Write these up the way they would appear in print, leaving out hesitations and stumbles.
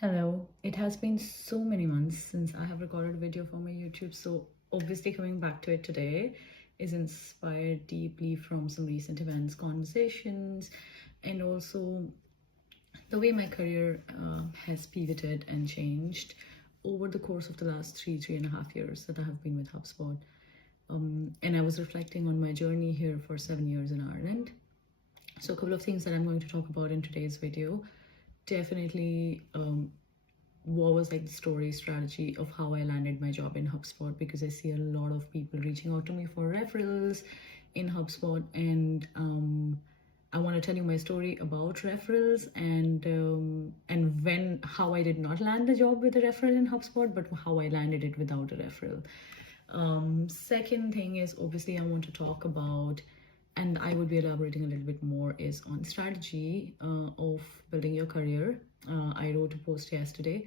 Hello, it has been so many months since I have recorded a video for my YouTube, so obviously coming back to it today is inspired deeply from some recent events, conversations, and also the way my career has pivoted and changed over the course of the last three and a half years that I have been with HubSpot. And I was reflecting on my journey here for 7 years in Ireland. So a couple of things that I'm going to talk about in today's video. Definitely what was like the story strategy of how I landed my job in HubSpot, because I see a lot of people reaching out to me for referrals in HubSpot, and I want to tell you my story about referrals and when how I did not land the job with a referral in HubSpot, but how I landed it without a referral. Second thing is obviously I want to talk about, and I would be elaborating a little bit more, is on strategy of building your career. I wrote a post yesterday,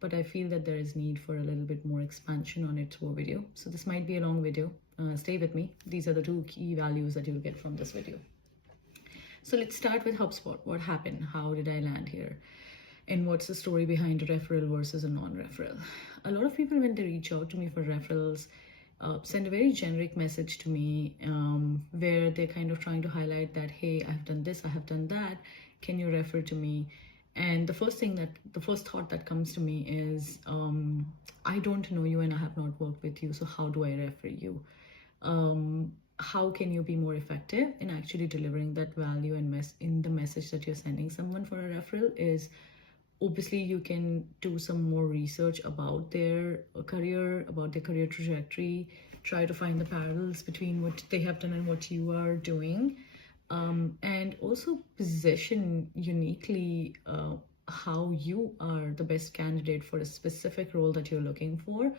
but I feel that there is need for a little bit more expansion on it through a video. So this might be a long video. Stay with me. These are the two key values that you'll get from this video. So let's start with HubSpot. What happened? How did I land here? And what's the story behind a referral versus a non-referral? A lot of people, when they reach out to me for referrals, send a very generic message to me where they're kind of trying to highlight that, hey, I've done this, I have done that, can you refer to me? And the first thought that comes to me is, I don't know you and I have not worked with you, so how do I refer you? How can you be more effective in actually delivering that value and in the message that you're sending someone for a referral is, obviously you can do some more research about their career, about their career trajectory, try to find the parallels between what they have done and what you are doing, and also position uniquely how you are the best candidate for a specific role that you're looking for.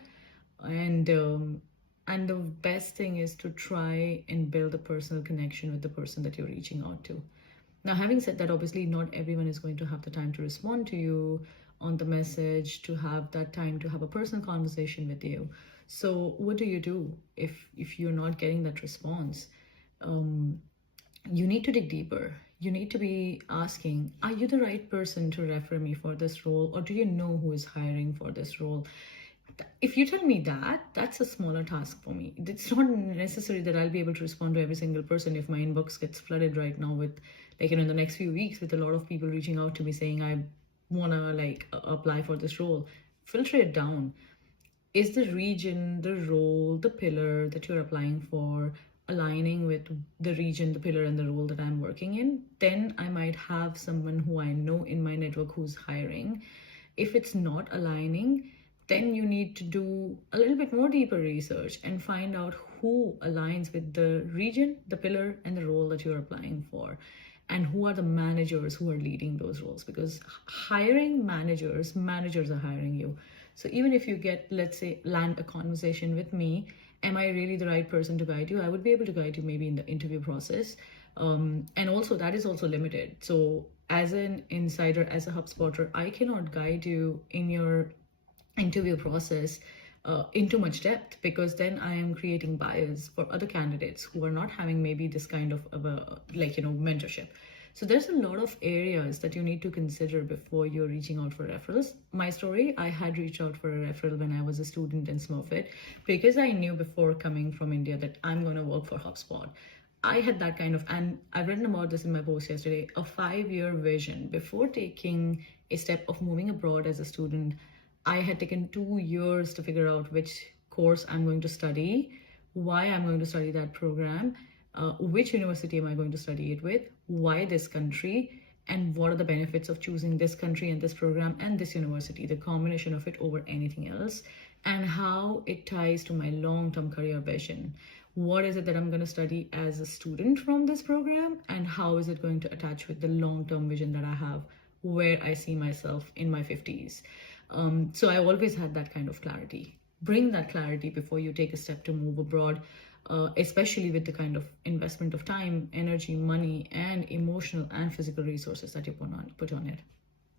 And the best thing is to try and build a personal connection with the person that you're reaching out to. Now, having said that, obviously not everyone is going to have the time to respond to you on the message, to have that time to have a personal conversation with you. So what do you do if you're not getting that response? You need to dig deeper. You need to be asking, are you the right person to refer me for this role? Or do you know who is hiring for this role? If you tell me that, that's a smaller task for me. It's not necessary that I'll be able to respond to every single person if my inbox gets flooded right now with, like, in the next few weeks with a lot of people reaching out to me saying, I want to apply for this role. Filter it down. Is the region, the role, the pillar that you're applying for aligning with the region, the pillar, and the role that I'm working in? Then I might have someone who I know in my network who's hiring. If it's not aligning, then you need to do a little bit more deeper research and find out who aligns with the region, the pillar, and the role that you're applying for, and who are the managers who are leading those roles. Because hiring managers are hiring you. So even if you get, let's say, land a conversation with me, am I really the right person to guide you? I would be able to guide you maybe in the interview process. And also that is also limited. So as an insider, as a HubSpotter, I cannot guide you in your interview process into much depth, because then I am creating bias for other candidates who are not having maybe this kind of a mentorship. So there's a lot of areas that you need to consider before you're reaching out for referrals. My story, I had reached out for a referral when I was a student in Smurfit, because I knew before coming from India that I'm going to work for HubSpot. I had that kind of, and I've written about this in my post yesterday, a 5-year vision. Before taking a step of moving abroad as a student, I had taken 2 years to figure out which course I'm going to study, why I'm going to study that program, which university am I going to study it with, why this country, and what are the benefits of choosing this country and this program and this university, the combination of it over anything else, and how it ties to my long-term career vision. What is it that I'm going to study as a student from this program, and how is it going to attach with the long-term vision that I have, where I see myself in my 50s. So I always had that kind of clarity. Bring that clarity before you take a step to move abroad, especially with the kind of investment of time, energy, money, and emotional and physical resources that you put on it.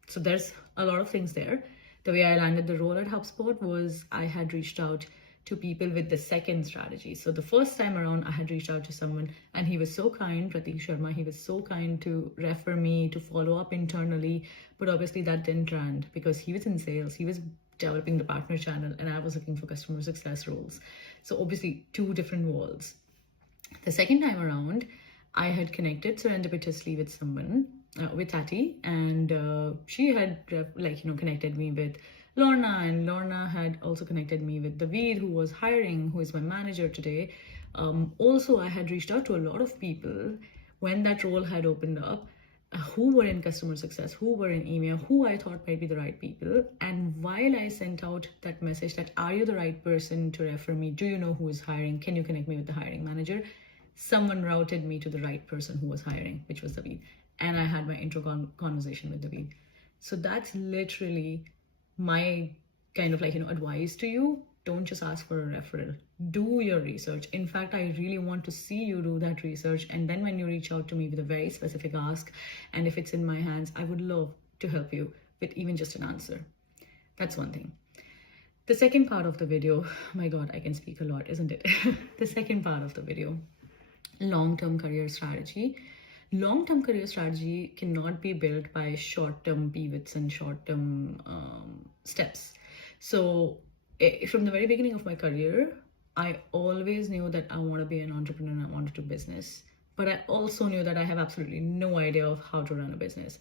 So there's a lot of things there. The way I landed the role at HubSpot was I had reached out to people with the second strategy. So the first time around, I had reached out to someone and he was so kind, Pratik Sharma, he was so kind to refer me, to follow up internally. But obviously that didn't land because he was in sales, he was developing the partner channel, and I was looking for customer success roles. So obviously two different worlds. The second time around, I had connected serendipitously with someone, with Tati, and she had connected me with Lorna, and Lorna had also connected me with David, who was hiring, who is my manager today. Also, I had reached out to a lot of people when that role had opened up, who were in customer success, who were in email, who I thought might be the right people. And while I sent out that message that, are you the right person to refer me? Do you know who is hiring? Can you connect me with the hiring manager? Someone routed me to the right person who was hiring, which was David. And I had my intro conversation with David. So that's literally my kind of advice to you. Don't just ask for a referral. Do your research. In fact, I really want to see you do that research. And then when you reach out to me with a very specific ask, and if it's in my hands, I would love to help you with even just an answer. That's one thing. The second part of the video, my God, I can speak a lot, isn't it? The second part of the video, long-term career strategy. Long-term career strategy cannot be built by short-term pivots and short-term steps. So from the very beginning of my career, I always knew that I want to be an entrepreneur and I want to do business. But I also knew that I have absolutely no idea of how to run a business.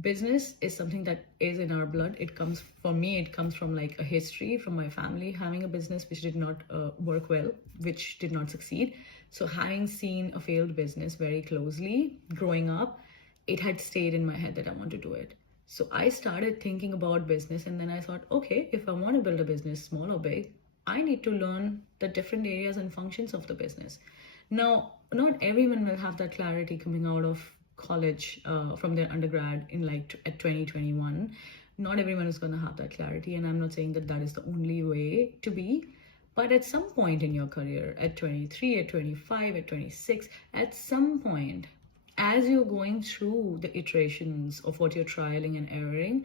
Business is something that is in our blood. It comes from like a history from my family, having a business which did not work well, which did not succeed. So having seen a failed business very closely growing up, it had stayed in my head that I want to do it. So I started thinking about business, and then I thought, okay, if I want to build a business, small or big, I need to learn the different areas and functions of the business. Now, not everyone will have that clarity coming out of college from their undergrad at 2021. Not everyone is going to have that clarity, and I'm not saying that that is the only way to be. But at some point in your career, at 23, at 25, at 26, at some point, as you're going through the iterations of what you're trialing and erroring,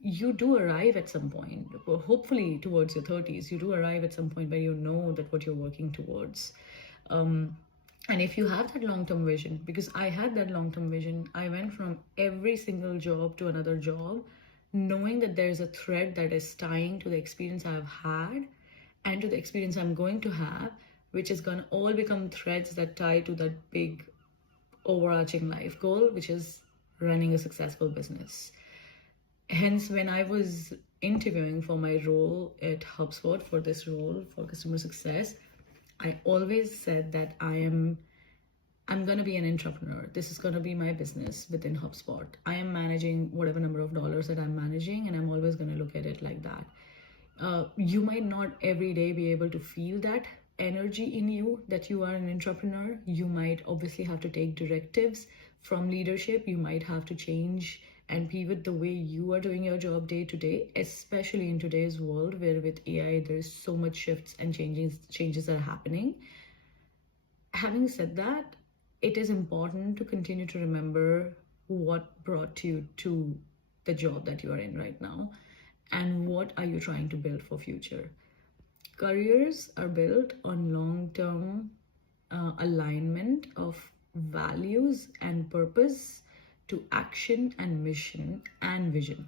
you do arrive at some point, hopefully towards your 30s, you do arrive at some point where you know that what you're working towards. And if you have that long-term vision, because I had that long-term vision, I went from every single job to another job, knowing that there's a thread that is tying to the experience I've had and to the experience I'm going to have, which is going to all become threads that tie to that big overarching life goal, which is running a successful business. Hence, when I was interviewing for my role at HubSpot, for this role for customer success, I always said that I'm going to be an entrepreneur. This is going to be my business within HubSpot. I am managing whatever number of dollars that I'm managing, and I'm always going to look at it like that. You might not every day be able to feel that energy in you that you are an entrepreneur. You might obviously have to take directives from leadership. You might have to change and pivot the way you are doing your job day to day, especially in today's world where with AI there's so much shifts and changes that are happening. Having said that, it is important to continue to remember what brought you to the job that you are in right now, and what are you trying to build for future. Careers are built on long-term alignment of values and purpose to action and mission and vision.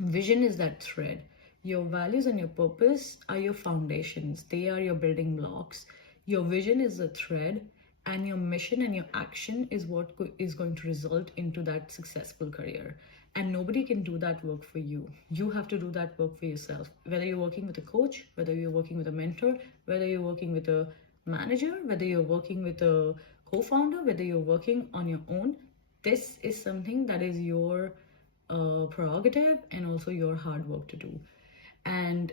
Vision is that thread. Your values and your purpose are your foundations. They are your building blocks. Your vision is the thread, and your mission and your action is what is going to result into that successful career. And nobody can do that work for you. You have to do that work for yourself. Whether you're working with a coach, whether you're working with a mentor, whether you're working with a manager, whether you're working with a co-founder, whether you're working on your own, this is something that is your prerogative and also your hard work to do. And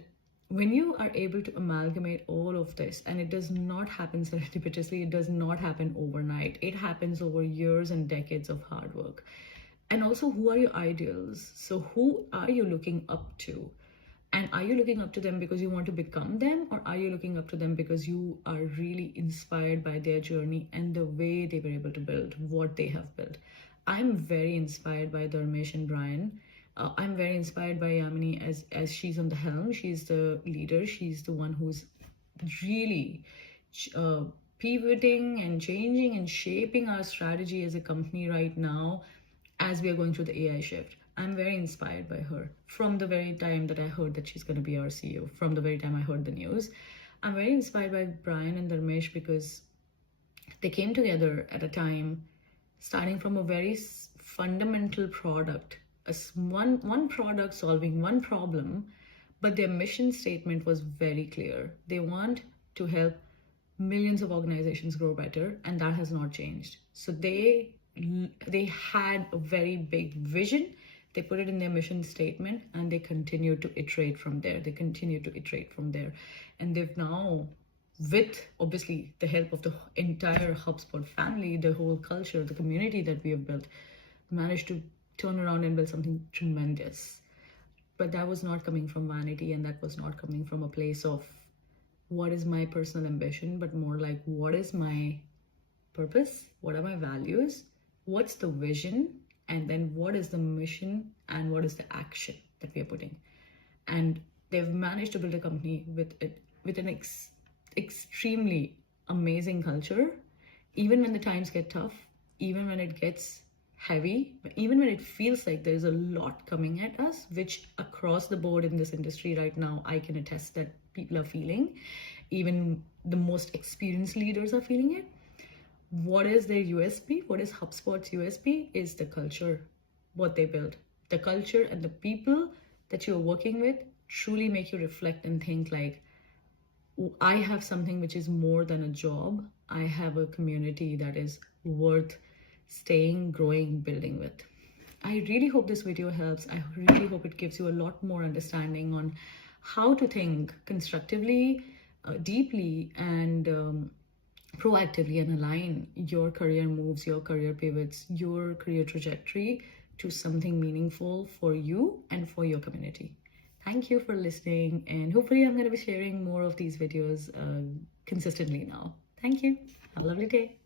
when you are able to amalgamate all of this, and it does not happen serendipitously, it does not happen overnight, it happens over years and decades of hard work. And also, who are your ideals? So who are you looking up to? And are you looking up to them because you want to become them, or are you looking up to them because you are really inspired by their journey and the way they were able to build what they have built? I'm very inspired by Dharmesh and Brian. I'm very inspired by Yamini as she's on the helm. She's the leader. She's the one who's really pivoting and changing and shaping our strategy as a company right now as we are going through the AI shift. I'm very inspired by her from the very time that I heard that she's going to be our CEO, from the very time I heard the news. I'm very inspired by Brian and Dharmesh because they came together at a time starting from a very fundamental product, one product solving one problem, but their mission statement was very clear. They want to help millions of organizations grow better, and that has not changed. So they had a very big vision. They put it in their mission statement, and they continue to iterate from there. And they've now, with obviously the help of the entire HubSpot family, the whole culture, the community that we have built, managed to turn around and build something tremendous. But that was not coming from vanity, and that was not coming from a place of what is my personal ambition, but more like what is my purpose, what are my values, what's the vision, and then what is the mission and what is the action that we are putting. And they've managed to build a company with an extremely amazing culture, even when the times get tough, even when it gets heavy, even when it feels like there's a lot coming at us, which across the board in this industry right now, I can attest that people are feeling. Even the most experienced leaders are feeling it. What is their USP? What is HubSpot's USP? Is the culture, what they build. The culture and the people that you're working with truly make you reflect and think like, I have something which is more than a job. I have a community that is worth staying, growing, building with. I really hope this video helps. I really hope it gives you a lot more understanding on how to think constructively, deeply, and proactively, and align your career moves, your career pivots, your career trajectory to something meaningful for you and for your community. Thank you for listening, and hopefully I'm going to be sharing more of these videos consistently now. Thank you. Have a lovely day.